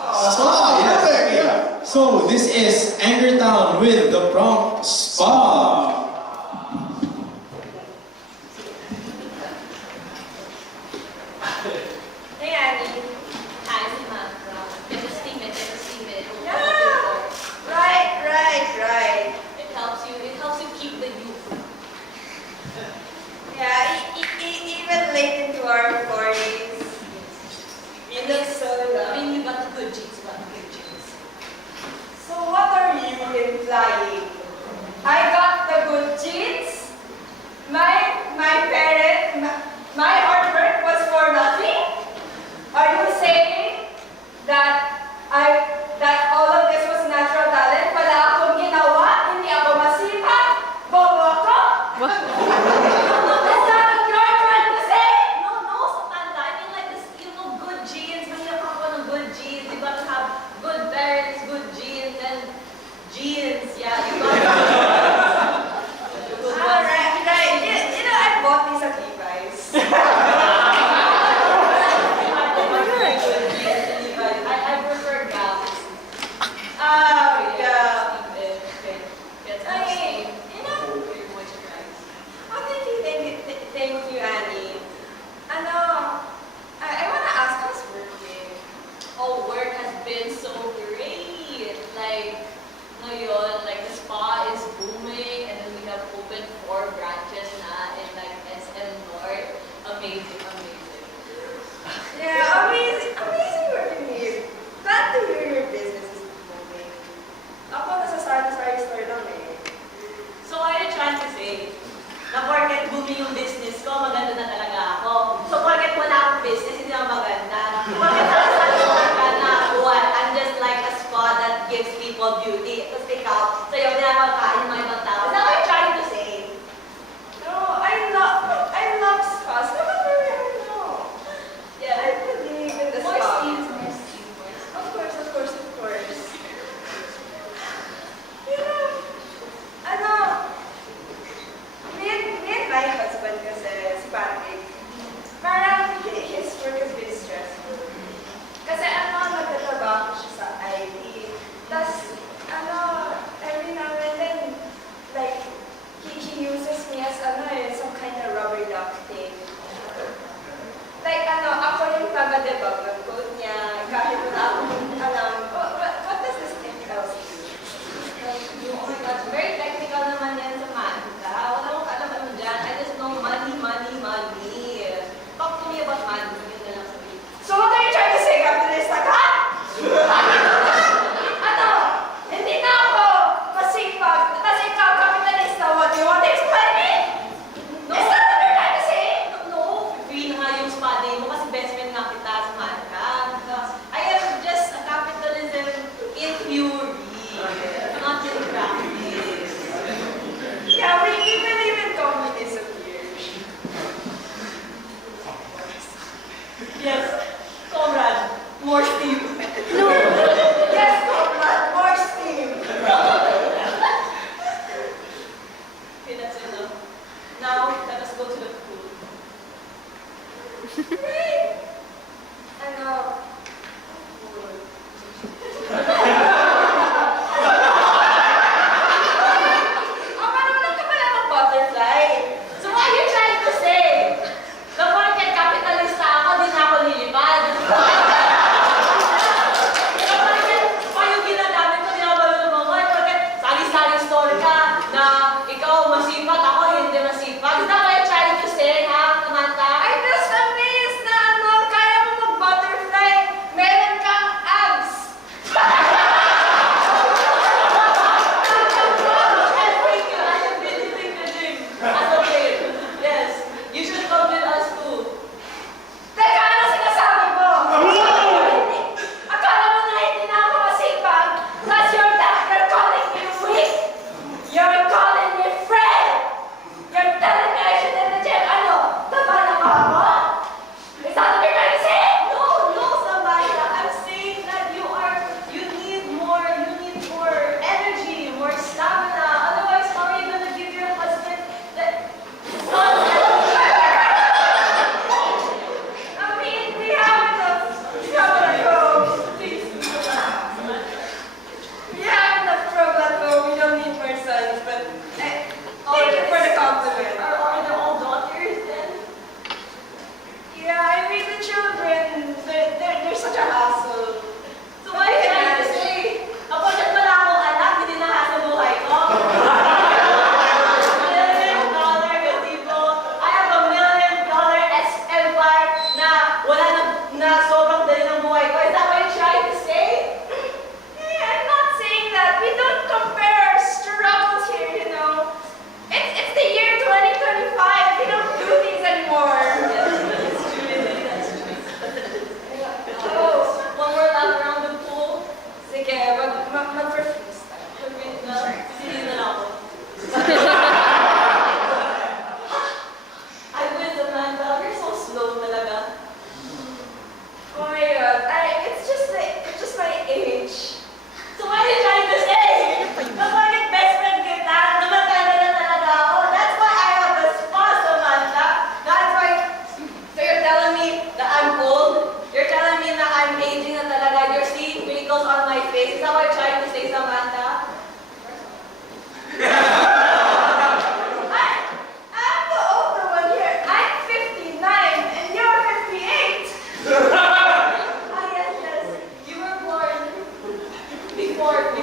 Spa, yeah. So this is Angertown with the Bronx Spa. Hey Annie. Hi, Samantha. Get to steam it. Yeah, right. It helps you keep the youth. Yeah, even late into our 40s, you look so I young. mean, you got the good genes, So what are you implying? I got the good genes? My hard work was for nothing? Are you saying that all of this was natural talent? Wala akong ginawa? Hindi ako masipag? Bobo ako? Is that what you're trying to say? No, Samantha. I mean, like this, good genes. When you have one of good genes, you got to have good parents, good genes, and genes. Yeah, you got to. Alright. You know, I bought these at Levi's. I prefer gals. Yeah. Okay. You know, oh, thank you, Annie. Ano, I wanna ask how's working? Oh, work has been so great. Like, ngayon, like the spa is booming, and then we have opened 4 branches na in like SM North. Amazing. Yeah, amazing working here. Glad to hear your business is booming. Ako nasa sari-sari store lang eh. So, what are you trying to say? Na porket booming yung business ko, maganda na talaga ako. So, porket wala akong business, hindi ako maganda. Porket nasa store ka na, what? I'm just like a spa that gives people beauty. Tapos ikaw, sa'yo, pinapagkain ng mga ibang tao. Is that what you're trying to say? No, I love spas. No matter where I go. Yeah. I believe in the More spa. steam. Of course. You know, ano, me and my husband kasi, si Patrick, parang his work has been stressful. Kasi nagtatrabaho siya sa IT. Tapos, every now and then, like, he uses me as, some kind of rubber duck thing. Like, ako yung taga-debug ng code niya, kahit wala akong alam, what does this thing else do? Oh my God, very technical naman yan sa Manta. Wala akong alam dyan. I just know money. Talk to me about money. Yun na lang sabihin. So what are you trying to say, kapitalista ka? Hindi na ako masipag, tapos ikaw kapitalista, what do you want to explain me? No. Is that what you're trying to say? No, free na nga yung spa day mo kasi best friend nga kita sa Manta. I am just a capitalism in theory, not in practice. Yeah, we believe in communism here. Yes, comrade, more steam. Yes, comrade, more steam. Okay, that's enough. Now, let us go to the food. Right? Marunong ka pala mag-butterfly. So what are you trying to say? The market capitalista ako, di na ako lilipad. report